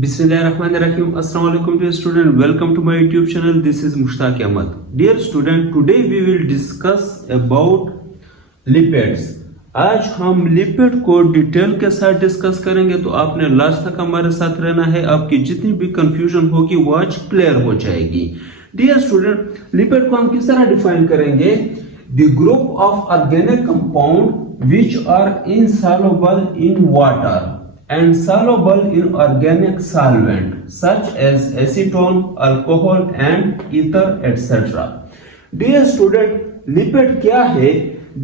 Bismillahirrahmanirrahim. Assalamu alaikum dear student. Welcome to my YouTube channel. This is Mushtaq Ahmad. Dear student, today we will discuss about lipids. आज हम lipid को detail के साथ discuss करेंगे, तो आपने last तक हमारे साथ रहना है। आपकी जितनी भी कंफ्यूजन होगी वो आज क्लियर हो जाएगी। डियर स्टूडेंट, लिपिड को हम किस तरह डिफाइन करेंगे? The group of organic compound which are insoluble in water and soluble in organic solvent such as acetone, alcohol and ether etc. Dear student, lipid क्या है?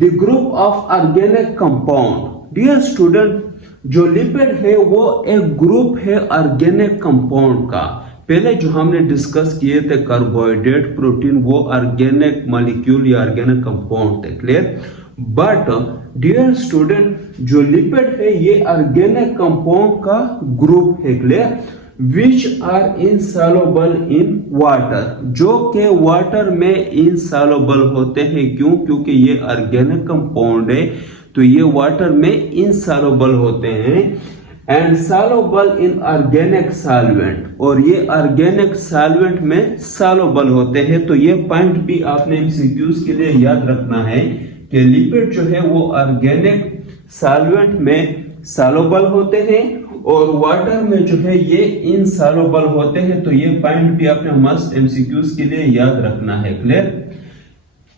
The group of organic compound. Dear student, जो lipid है वो एक group है organic compound का। पहले जो हमने डिस्कस किए थे कार्बोहाइड्रेट, प्रोटीन, वो ऑर्गेनिक मॉलिक्यूल या ऑर्गेनिक कंपाउंड थे। क्लियर? बट डियर स्टूडेंट, जो लिपिड है ये ऑर्गेनिक कंपाउंड का ग्रुप है। Clear? Which are insoluble in water, जो के वाटर में इनसॉल्युबल होते हैं। क्यों? क्योंकि ये ऑर्गेनिक कंपाउंड है तो ये वाटर में इनसॉल्युबल होते हैं। And soluble in organic solvent, और ये ऑर्गेनिक सॉल्वेंट में सॉल्युबल होते हैं। तो ये पॉइंट भी आपने एमसीक्यूज के लिए याद रखना है कि लिपिड जो है वो ऑर्गेनिक सॉल्वेंट में सॉल्युबल होते हैं और वाटर में जो है ये इनसॉल्युबल होते हैं। तो ये पॉइंट भी आपने मस्ट एमसीक्यूज के लिए याद रखना है। क्लियर?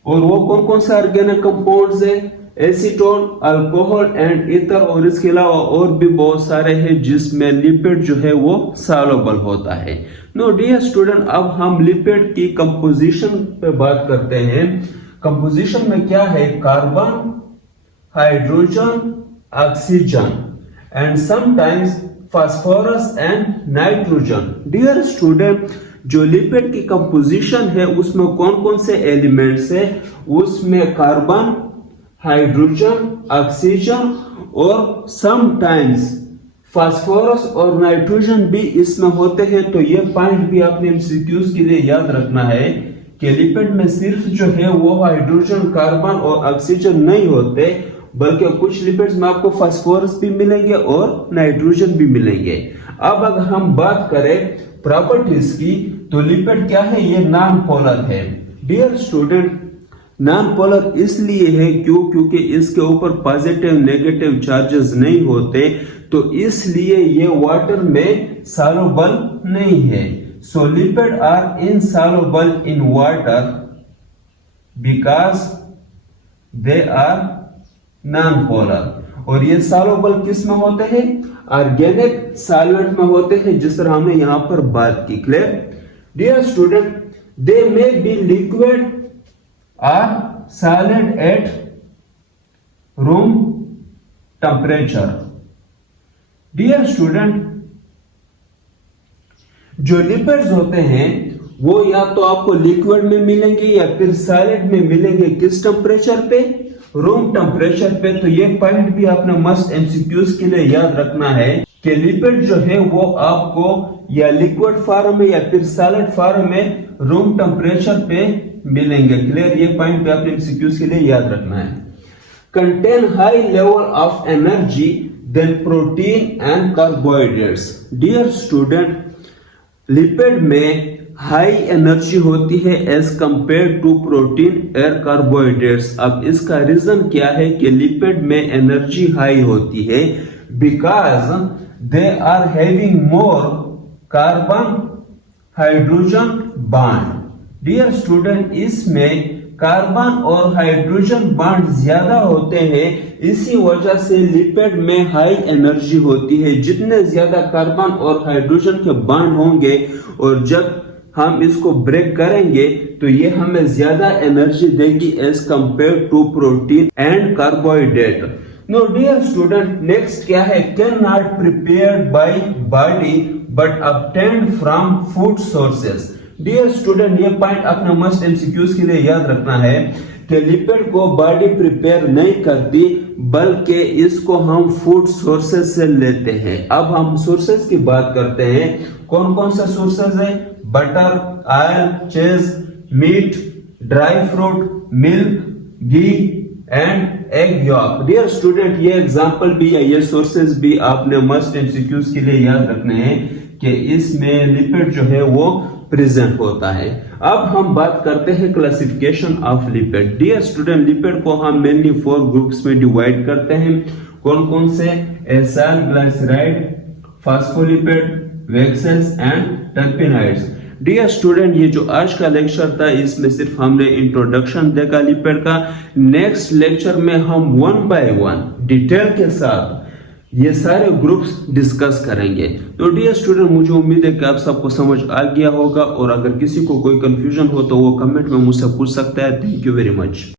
और वो कौन कौन से ऑर्गेनिक कंपाउंड्स है? एसीटोन, अल्कोहल एंड ईथर, और इसके अलावा और भी बहुत सारे हैं जिसमें लिपिड जो है वो सॉल्युबल होता है। नो डियर स्टूडेंट, अब हम लिपिड की कंपोजिशन पे बात करते हैं। कंपोजिशन में क्या है? Carbon, hydrogen, oxygen and sometimes phosphorus and nitrogen. Dear student, जो लिपिड की कंपोजिशन है उसमें कौन कौन से एलिमेंट्स है? उसमें कार्बन, हाइड्रोजन, ऑक्सीजन और समटाइम्स फास्फोरस और नाइट्रोजन भी इसमें होते हैं। तो ये पॉइंट भी आपने एमसीक्यूज के लिए याद रखना है कि लिपिड में सिर्फ जो है वो हाइड्रोजन, कार्बन और ऑक्सीजन नहीं होते, बल्कि कुछ लिपिड्स में आपको फास्फोरस भी मिलेंगे और नाइट्रोजन भी मिलेंगे। अब अगर हम बात करें प्रॉपर्टीज की, तो लिपिड क्या है? ये नॉन पोलर है। डियर स्टूडेंट, नॉन पोलर इसलिए है क्योंकि इसके ऊपर पॉजिटिव नेगेटिव चार्जेस नहीं होते, तो इसलिए ये वाटर में सॉल्युबल नहीं है। So lipid are insoluble in water because they are non-polar। और ये soluble किस में होते हैं? ऑर्गेनिक सॉल्वेंट में होते हैं, जिस तरह हमने यहां पर बात की। क्लियर? Dear student, they may be liquid or solid at room temperature। Dear student, जो लिपिड्स होते हैं वो या तो आपको लिक्विड में मिलेंगे या फिर सॉलिड में मिलेंगे। किस टेम्परेचर पे? रूम टेम्परेचर पे। तो ये पॉइंट भी आपने मस्ट एमसीक्यूज के लिए याद रखना है कि लिपिड जो है वो आपको या लिक्विड फॉर्म में या फिर सॉलिड फॉर्म में रूम टेम्परेचर पे मिलेंगे। क्लियर? ये पॉइंट भी आपने एमसीक्यूज के लिए याद रखना है। Contain high level of energy than protein and carbohydrates. Dear student, lipid में हाई एनर्जी होती है एज कंपेयर टू प्रोटीन और कार्बोहाइड्रेट्स। अब इसका रीजन क्या है कि लिपिड में एनर्जी हाई होती है? Because they are having more carbon hydrogen bond. Dear student, इसमें कार्बन और हाइड्रोजन बॉन्ड ज्यादा होते हैं, इसी वजह से लिपिड में हाई एनर्जी होती है। जितने ज्यादा कार्बन और हाइड्रोजन के बॉन्ड होंगे और जब हम इसको ब्रेक करेंगे तो ये हमें ज्यादा एनर्जी देगी as compare to protein and carbohydrate. No dear student, next क्या है? Can not prepared by body but obtained from food sources. Dear student, ये पॉइंट अपने मस्ट एमसीक्यूज के लिए याद रखना है कि लिपिड को बॉडी प्रिपेयर नहीं करती, बल्कि इसको हम फूड सोर्सेस से लेते हैं। अब हम सोर्सेस की बात करते हैं। कौन कौन सा सोर्सेस है? Butter, oil, cheese, meat, dry fruit, milk, ghee and egg yolk. Dear student, ये एग्जांपल भी या ये सोर्सेस भी आपने मस्ट एमसीक्यूज के लिए याद रखने हैं कि इसमें लिपिड जो है वो प्रेजेंट होता है। अब हम बात करते हैं classification of lipid. Dear student, lipid को हम मेनली 4 ग्रुप्स में डिवाइड करते हैं। कौन कौन से? Acyl glyceride, phospholipid, waxes and terpenoids. Dear student, ये जो आज का लेक्चर था इसमें सिर्फ हमने इंट्रोडक्शन देखा लिपिड का। नेक्स्ट लेक्चर में हम 1 बाय 1 डिटेल के साथ ये सारे ग्रुप्स डिस्कस करेंगे। तो डियर स्टूडेंट, मुझे उम्मीद है कि आप सबको समझ आ गया होगा, और अगर किसी को कोई कंफ्यूजन हो तो वो कमेंट में मुझसे पूछ सकता है। Thank you very much.